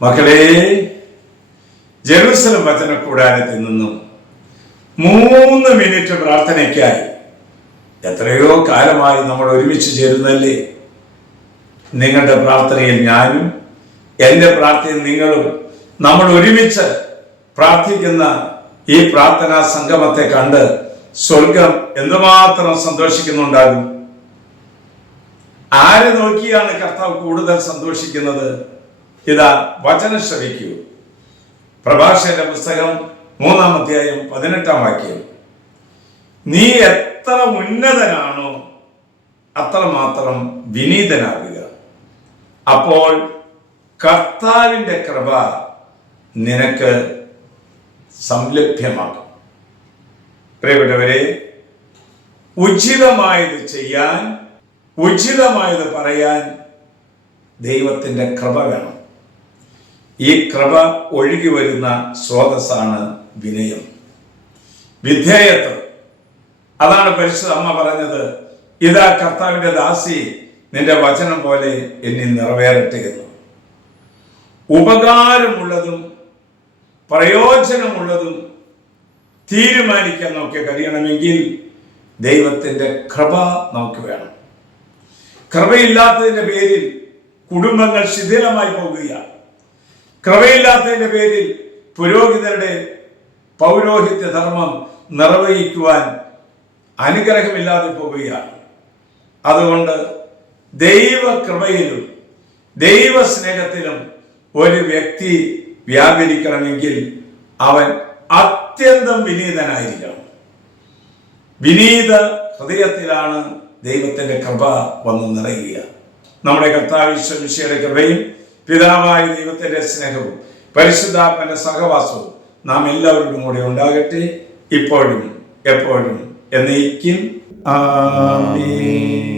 മക്കളെ, ജെറുസലം വചന കൂടാരത്തിൽ നിന്നും 3 മിനിറ്റ് പ്രാർത്ഥനയ്ക്കായി എത്രയോ കാലമായി നമ്മൾ ഒരുമിച്ച് ചേരുന്നല്ലേ. നിങ്ങളുടെ പ്രാർത്ഥനയിൽ ഞാനും എൻ്റെ പ്രാർത്ഥനയിൽ നിങ്ങളും നമ്മൾ ഒരുമിച്ച് പ്രാർത്ഥിക്കുന്ന ഈ പ്രാർത്ഥനാ സംഗമത്തെ കണ്ട് സ്വർഗം എന്തുമാത്രം സന്തോഷിക്കുന്നുണ്ടാകും. ആരെ നോക്കിയാണ് കർത്താവ് കൂടുതൽ സന്തോഷിക്കുന്നത്? ഇതാ വചനം ശ്രവിക്കൂ. പ്രഭാഷകന്റെ പുസ്തകം 3-ാം അധ്യായം 18-ാം വാക്യം. നീ എത്ര ഉന്നതനാണോ അത്രമാത്രം വിനീതനാകുക, അപ്പോൾ കർത്താവിൻ്റെ കൃപ നിനക്ക് സംലഭ്യമാകും. പ്രിയപ്പെട്ടവരെ, ഉചിതമായത് ചെയ്യാൻ, ഉചിതമായത് പറയാൻ ദൈവത്തിൻ്റെ കൃപ വേണം. ഈ കൃപ ഒഴുകി വരുന്ന സ്രോതസ്സാണ് വിനയം, വിധേയത്വം. അതാണ് പരിശുദ്ധ അമ്മ പറഞ്ഞത്, ഇതാ കർത്താവിൻ്റെ ദാസി, നിന്റെ വചനം പോലെ എന്നിൽ നിറവേറട്ടെ എന്ന്. ഉപകാരമുള്ളതും പ്രയോജനമുള്ളതും തീരുമാനിക്കാൻ നമുക്ക് കഴിയണമെങ്കിൽ ദൈവത്തിൻ്റെ കൃപ നമുക്ക് വേണം. കൃപയില്ലാത്തതിൻ്റെ പേരിൽ കുടുംബങ്ങൾ ശിഥിലമായി പോകുകയാണ്. കൃപയില്ലാത്തതിൻ്റെ പേരിൽ പുരോഹിതരുടെ പൗരോഹിത്യ ധർമ്മം നിർവഹിക്കുവാൻ അനുഗ്രഹമില്ലാതെ പോവുകയാണ്. അതുകൊണ്ട് ദൈവകൃപയിലും ദൈവസ്നേഹത്തിലും ഒരു വ്യക്തി വ്യാപരിക്കണമെങ്കിൽ അവൻ അത്യന്തം വിനീതനായിരിക്കണം. വിനീത ഹൃദയത്തിലാണ് ദൈവത്തിൻ്റെ കൃപ വന്ന് നിറയുക. നമ്മുടെ കർത്താവ് ഈശോ മിശിഹായുടെ കൃപയും പിതാവായ ദൈവത്തിൻ്റെ സ്നേഹവും പരിശുദ്ധാത്മന്റെ സഹവാസവും നാം എല്ലാവരോടും കൂടെ ഉണ്ടാകട്ടെ, ഇപ്പോഴും എപ്പോഴും എന്നേക്കും. ആമേൻ.